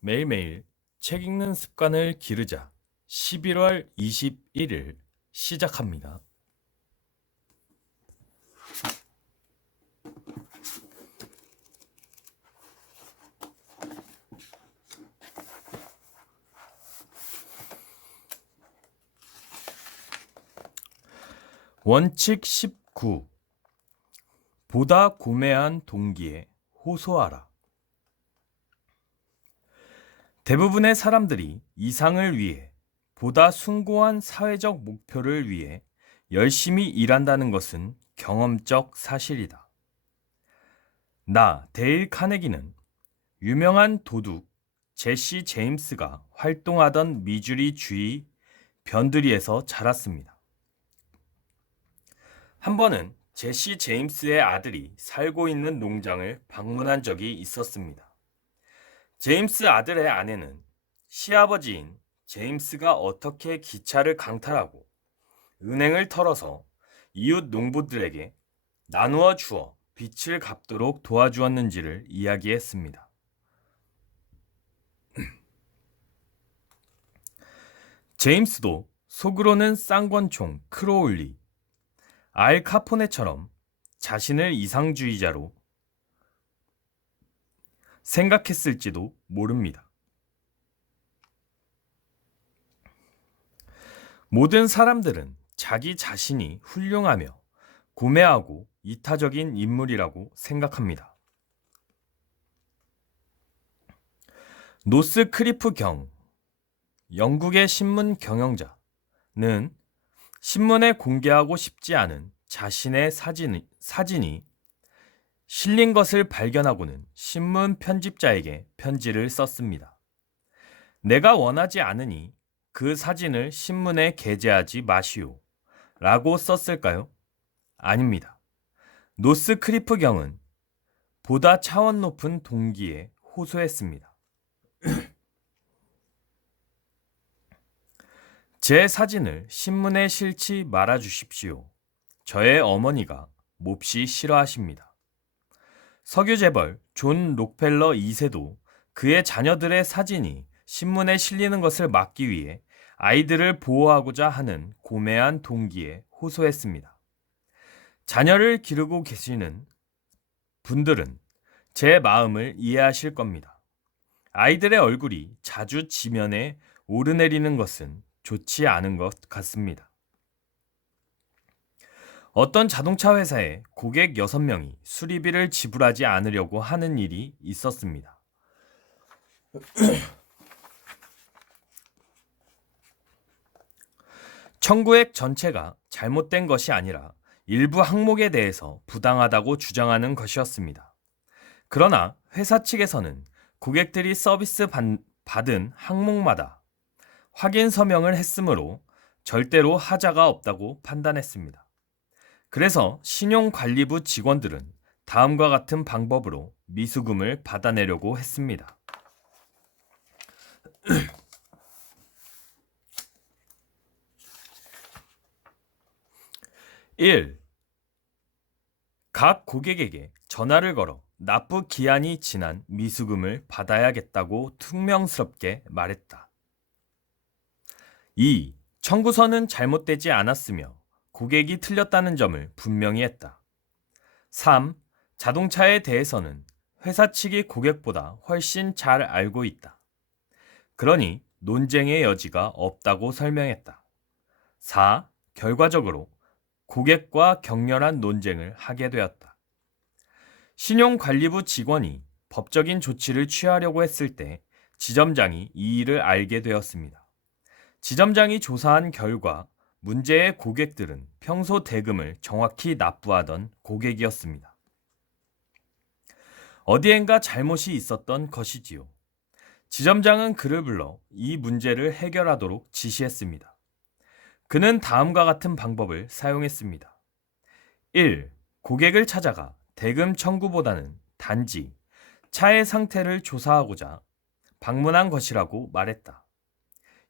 매일매일 책 읽는 습관을 기르자. 11월 21일 시작합니다. 원칙 19. 보다 고매한 동기에 호소하라. 대부분의 사람들이 이상을 위해, 보다 숭고한 사회적 목표를 위해 열심히 일한다는 것은 경험적 사실이다. 데일 카네기는 유명한 도둑 제시 제임스가 활동하던 미주리 주의 변두리에서 자랐습니다. 한 번은 제시 제임스의 아들이 살고 있는 농장을 방문한 적이 있었습니다. 제임스 아들의 아내는 시아버지인 제임스가 어떻게 기차를 강탈하고 은행을 털어서 이웃 농부들에게 나누어 주어 빚을 갚도록 도와주었는지를 이야기했습니다. 제임스도 속으로는 쌍권총 크로울리, 알 카포네처럼 자신을 이상주의자로 생각했을지도 모릅니다. 모든 사람들은 자기 자신이 훌륭하며 고매하고 이타적인 인물이라고 생각합니다. 노스 크리프 경, 영국의 신문 경영자는 신문에 공개하고 싶지 않은 자신의 사진이 실린 것을 발견하고는 신문 편집자에게 편지를 썼습니다. 내가 원하지 않으니 그 사진을 신문에 게재하지 마시오 라고 썼을까요? 아닙니다. 노스 크리프 경은 보다 차원 높은 동기에 호소했습니다. 제 사진을 신문에 실지 말아 주십시오. 저의 어머니가 몹시 싫어하십니다. 석유 재벌 존 록펠러 2세도 그의 자녀들의 사진이 신문에 실리는 것을 막기 위해 아이들을 보호하고자 하는 고매한 동기에 호소했습니다. 자녀를 기르고 계시는 분들은 제 마음을 이해하실 겁니다. 아이들의 얼굴이 자주 지면에 오르내리는 것은 좋지 않은 것 같습니다. 어떤 자동차 회사에 고객 6명이 수리비를 지불하지 않으려고 하는 일이 있었습니다. 청구액 전체가 잘못된 것이 아니라 일부 항목에 대해서 부당하다고 주장하는 것이었습니다. 그러나 회사 측에서는 고객들이 서비스 받은 항목마다 확인 서명을 했으므로 절대로 하자가 없다고 판단했습니다. 그래서 신용관리부 직원들은 다음과 같은 방법으로 미수금을 받아내려고 했습니다. 1. 각 고객에게 전화를 걸어 납부 기한이 지난 미수금을 받아야겠다고 퉁명스럽게 말했다. 2. 청구서는 잘못되지 않았으며 고객이 틀렸다는 점을 분명히 했다. 3. 자동차에 대해서는 회사 측이 고객보다 훨씬 잘 알고 있다. 그러니 논쟁의 여지가 없다고 설명했다. 4. 결과적으로 고객과 격렬한 논쟁을 하게 되었다. 신용관리부 직원이 법적인 조치를 취하려고 했을 때 지점장이 이 일을 알게 되었습니다. 지점장이 조사한 결과 문제의 고객들은 평소 대금을 정확히 납부하던 고객이었습니다. 어디엔가 잘못이 있었던 것이지요. 지점장은 그를 불러 이 문제를 해결하도록 지시했습니다. 그는 다음과 같은 방법을 사용했습니다. 1. 고객을 찾아가 대금 청구보다는 단지 차의 상태를 조사하고자 방문한 것이라고 말했다.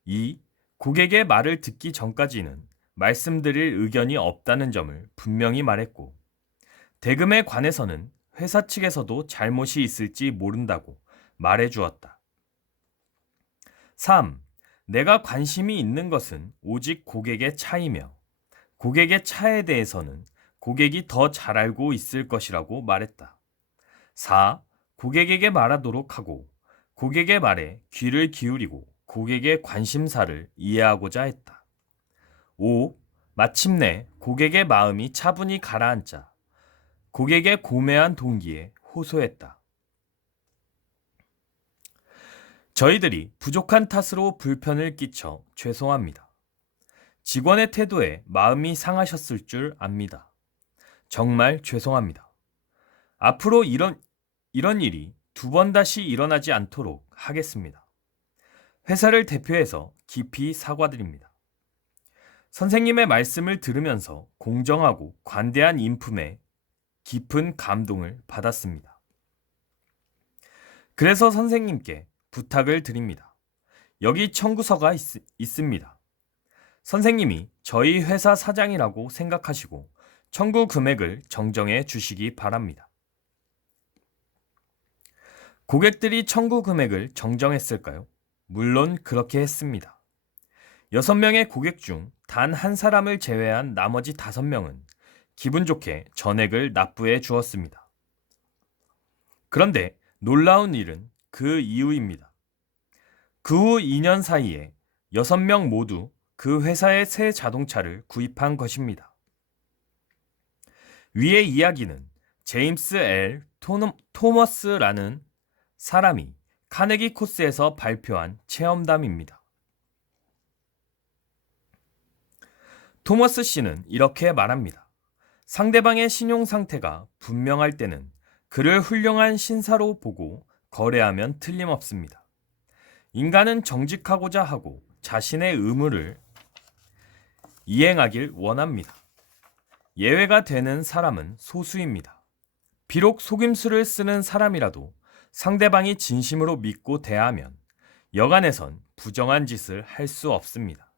2. 고객의 말을 듣기 전까지는 말씀드릴 의견이 없다는 점을 분명히 말했고, 대금에 관해서는 회사 측에서도 잘못이 있을지 모른다고 말해 주었다. 3. 내가 관심이 있는 것은 오직 고객의 차이며 고객의 차에 대해서는 고객이 더 잘 알고 있을 것이라고 말했다. 4. 고객에게 말하도록 하고 고객의 말에 귀를 기울이고 고객의 관심사를 이해하고자 했다. 5. 마침내 고객의 마음이 차분히 가라앉자 고객의 고매한 동기에 호소했다. 저희들이 부족한 탓으로 불편을 끼쳐 죄송합니다. 직원의 태도에 마음이 상하셨을 줄 압니다. 정말 죄송합니다. 앞으로 이런 일이 2번 다시 일어나지 않도록 하겠습니다. 회사를 대표해서 깊이 사과드립니다. 선생님의 말씀을 들으면서 공정하고 관대한 인품에 깊은 감동을 받았습니다. 그래서 선생님께 부탁을 드립니다. 여기 청구서가 있습니다. 선생님이 저희 회사 사장이라고 생각하시고 청구 금액을 정정해 주시기 바랍니다. 고객들이 청구 금액을 정정했을까요? 물론 그렇게 했습니다. 6명의 고객 중 단 한 사람을 제외한 나머지 5명은 기분 좋게 전액을 납부해 주었습니다. 그런데 놀라운 일은 그 이후입니다. 그 후 2년 사이에 6명 모두 그 회사의 새 자동차를 구입한 것입니다. 위의 이야기는 제임스 L. 토머스라는 사람이 카네기 코스에서 발표한 체험담입니다. 토머스 씨는 이렇게 말합니다. 상대방의 신용 상태가 분명할 때는 그를 훌륭한 신사로 보고 거래하면 틀림없습니다. 인간은 정직하고자 하고 자신의 의무를 이행하길 원합니다. 예외가 되는 사람은 소수입니다. 비록 속임수를 쓰는 사람이라도 상대방이 진심으로 믿고 대하면 여간에선 부정한 짓을 할 수 없습니다.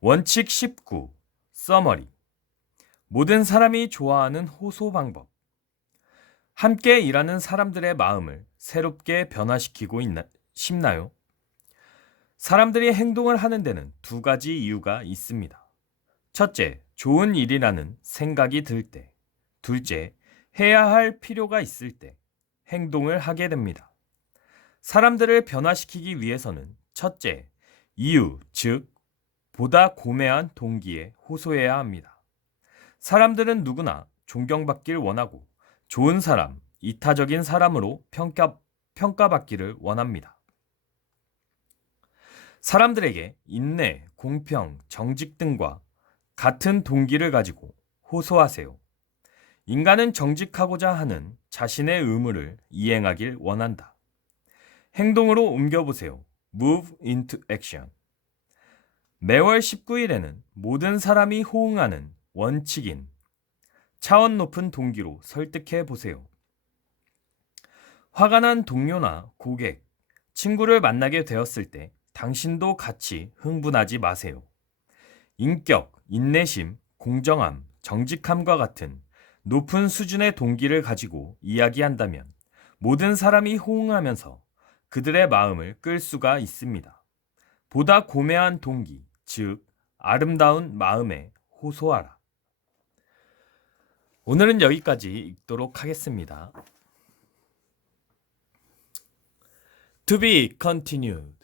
원칙 19. 서머리. 모든 사람이 좋아하는 호소 방법. 함께 일하는 사람들의 마음을 새롭게 변화시키고 싶나요? 사람들이 행동을 하는 데는 2가지 이유가 있습니다. 첫째, 좋은 일이라는 생각이 들 때. 둘째, 해야 할 필요가 있을 때 행동을 하게 됩니다. 사람들을 변화시키기 위해서는 첫째, 이유, 즉 보다 고매한 동기에 호소해야 합니다. 사람들은 누구나 존경받길 원하고 좋은 사람, 이타적인 사람으로 평가받기를 원합니다. 사람들에게 인내, 공평, 정직 등과 같은 동기를 가지고 호소하세요. 인간은 정직하고자 하는 자신의 의무를 이행하길 원한다. 행동으로 옮겨보세요. Move into action. 매월 19일에는 모든 사람이 호응하는 원칙인 차원 높은 동기로 설득해 보세요. 화가 난 동료나 고객, 친구를 만나게 되었을 때 당신도 같이 흥분하지 마세요. 인격, 인내심, 공정함, 정직함과 같은 높은 수준의 동기를 가지고 이야기한다면 모든 사람이 호응하면서 그들의 마음을 끌 수가 있습니다. 보다 고매한 동기, 즉 아름다운 마음에 호소하라. 오늘은 여기까지 읽도록 하겠습니다. To be continued.